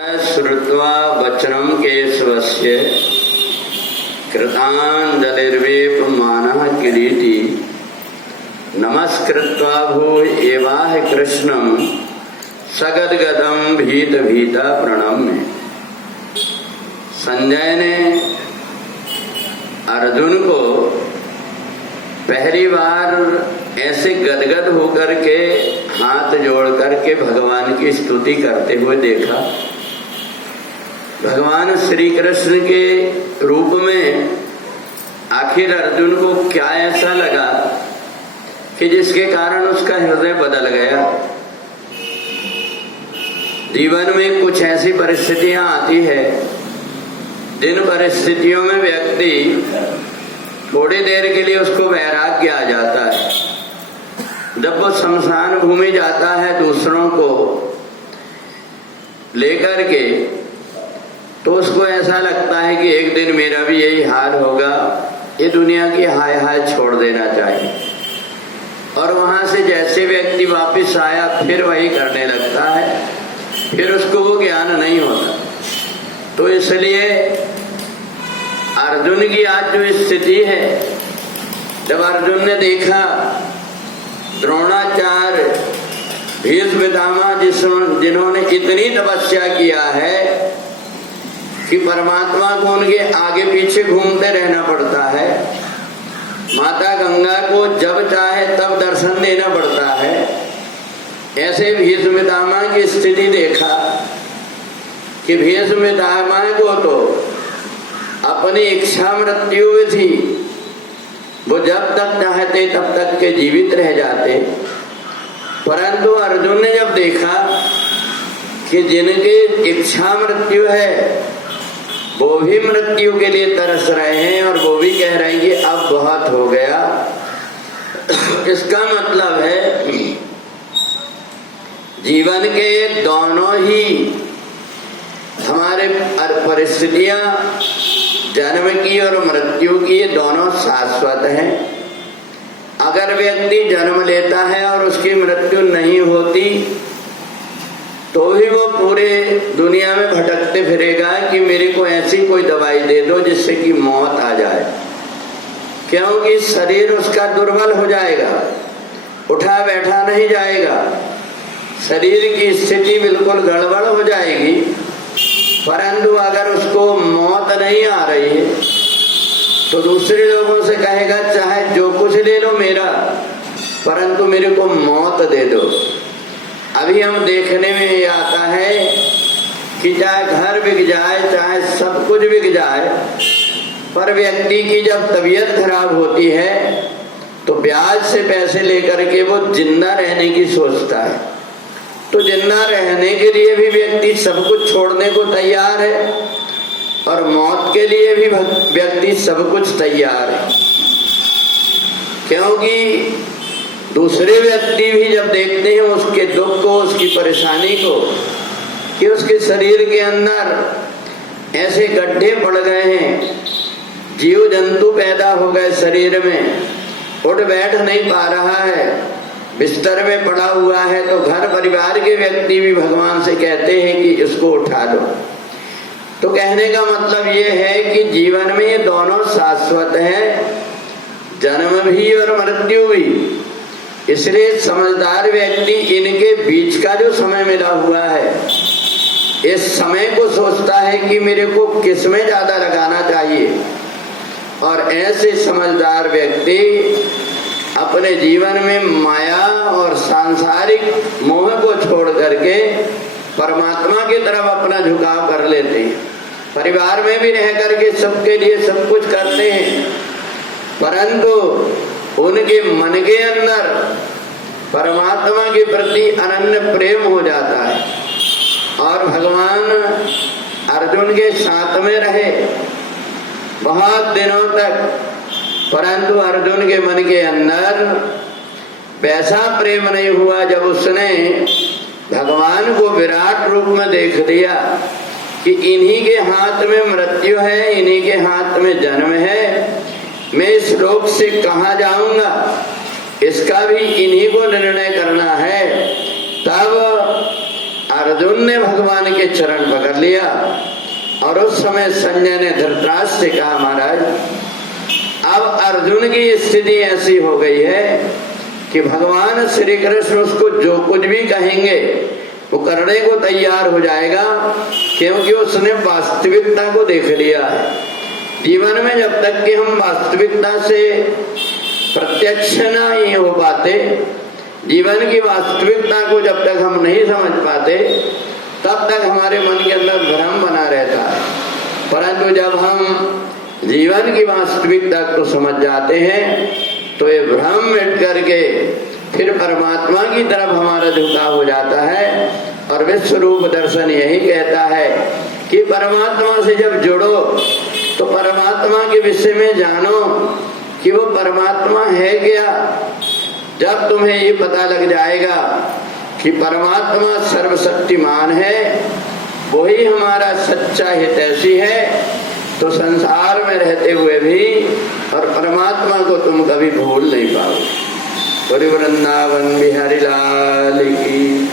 श्रुत्वा वचनं केशवस्य कृताञ्जलिर्वेपमानः किरीटी नमस्कृत्वा भूय एवाह कृष्णं सगद्गदं भीत भीता प्रणम्य। संजय ने अर्जुन को पहली बार ऐसे गदगद होकर के हाथ जोड़ करके भगवान की स्तुति करते हुए देखा। भगवान श्री कृष्ण के रूप में आखिर अर्जुन को क्या ऐसा लगा कि जिसके कारण उसका हृदय बदल गया। जीवन में कुछ ऐसी परिस्थितियां आती है जिन परिस्थितियों में व्यक्ति थोड़ी देर के लिए उसको वैराग्य आ जाता है। जब वो शमशान भूमि जाता है दूसरों को लेकर के, तो उसको ऐसा लगता है कि एक दिन मेरा भी यही हाल होगा, ये दुनिया की हाय हाय छोड़ देना चाहिए। और वहां से जैसे व्यक्ति वापस आया फिर वही करने लगता है, फिर उसको वो ज्ञान नहीं होता। तो इसलिए अर्जुन की आज जो स्थिति है, जब अर्जुन ने देखा द्रोणाचार्य, भीष्म पितामह जिन्होंने इतनी तपस्या किया है कि परमात्मा को उनके आगे पीछे घूमते रहना पड़ता है, माता गंगा को जब चाहे तब दर्शन देना पड़ता है, ऐसे भीष्म पितामह की स्थिति देखा कि भीष्म पितामह को तो अपनी इच्छा मृत्यु में थी, वो जब तक चाहते तब तक के जीवित रह जाते। परंतु अर्जुन ने जब देखा कि जिनकी इच्छा मृत्यु है वो भी मृत्यु के लिए तरस रहे हैं और वो भी कह रहे हैं कि अब बहुत हो गया, इसका मतलब है जीवन के दोनों ही हमारे परिस्थितियां, जन्म की और मृत्यु की, ये दोनों शाश्वत हैं। अगर व्यक्ति जन्म लेता है और उसकी मृत्यु नहीं होती तो भी वो पूरे दुनिया में भटकते फिरेगा कि मेरे को ऐसी कोई दवाई दे दो जिससे कि मौत आ जाए, क्योंकि शरीर उसका दुर्बल हो जाएगा, उठा बैठा नहीं जाएगा, शरीर की स्थिति बिल्कुल गड़बड़ हो जाएगी। परंतु अगर उसको मौत नहीं आ रही है तो दूसरे लोगों से कहेगा चाहे जो कुछ ले लो मेरा, परंतु मेरे को मौत दे दो। अभी हम देखने में ये आता है कि चाहे घर बिक जाए, चाहे सब कुछ बिक जाए, पर व्यक्ति की जब तबीयत खराब होती है तो ब्याज से पैसे लेकर के वो जिंदा रहने की सोचता है। तो जिंदा रहने के लिए भी व्यक्ति सब कुछ छोड़ने को तैयार है और मौत के लिए भी व्यक्ति सब कुछ तैयार है, क्योंकि दूसरे व्यक्ति भी जब देखते हैं उसके दुख को, उसकी परेशानी को, कि उसके शरीर के अंदर ऐसे गड्ढे पड़ गए हैं, जीव जंतु पैदा हो गए शरीर में, उठ बैठ नहीं पा रहा है, बिस्तर में पड़ा हुआ है, तो घर परिवार के व्यक्ति भी भगवान से कहते हैं कि इसको उठा दो। तो कहने का मतलब ये है कि जीवन में ये दोनों शाश्वत है, जन्म भी और मृत्यु भी। इसलिए समझदार व्यक्ति इनके बीच का जो समय मिला हुआ है, इस समय को सोचता है कि मेरे को किस में ज्यादा लगाना चाहिए। और ऐसे समझदार व्यक्ति अपने जीवन में माया और सांसारिक मोह को छोड़ करके परमात्मा की तरफ अपना झुकाव कर लेते हैं। परिवार में भी रह करके सबके लिए सब कुछ करते हैं, परंतु उनके मन के अंदर परमात्मा के प्रति अनन्य प्रेम हो जाता है। और भगवान अर्जुन के साथ में रहे बहुत दिनों तक, परंतु अर्जुन के मन के अंदर वैसा प्रेम नहीं हुआ जब उसने भगवान को विराट रूप में देख लिया कि इन्हीं के हाथ में मृत्यु है, इन्हीं के हाथ में जन्म है, मैं इस लोक से कहाँ जाऊंगा, इसका भी इन्हीं को निर्णय करना है। तब अर्जुन ने भगवान के चरण पकड़ लिया और उस समय संजय ने धृतराष्ट्र से कहा, महाराज अब अर्जुन की स्थिति ऐसी हो गई है कि भगवान श्री कृष्ण उसको जो कुछ भी कहेंगे वो करने को तैयार हो जाएगा, क्योंकि उसने वास्तविकता को देख लिया है। जीवन में जब तक कि हम वास्तविकता से प्रत्यक्ष नहीं हो पाते, जीवन की वास्तविकता को जब तक हम नहीं समझ पाते, तब तक हमारे मन के अंदर भ्रम बना रहता है। परंतु जब हम जीवन की वास्तविकता को समझ जाते हैं तो ये भ्रम मिट करके फिर परमात्मा की तरफ हमारा झुकाव हो जाता है। और विश्व रूप दर्शन यही कहता है कि परमात्मा से जब जुड़ो तो परमात्मा के विषय में जानो कि वो परमात्मा है क्या। जब तुम्हें ये पता लग जाएगा कि परमात्मा सर्वशक्तिमान है, वही हमारा सच्चा हितैषी है, तो संसार में रहते हुए भी और परमात्मा को तुम कभी भूल नहीं पाओगे। वृंदावन बिहारी लाल की।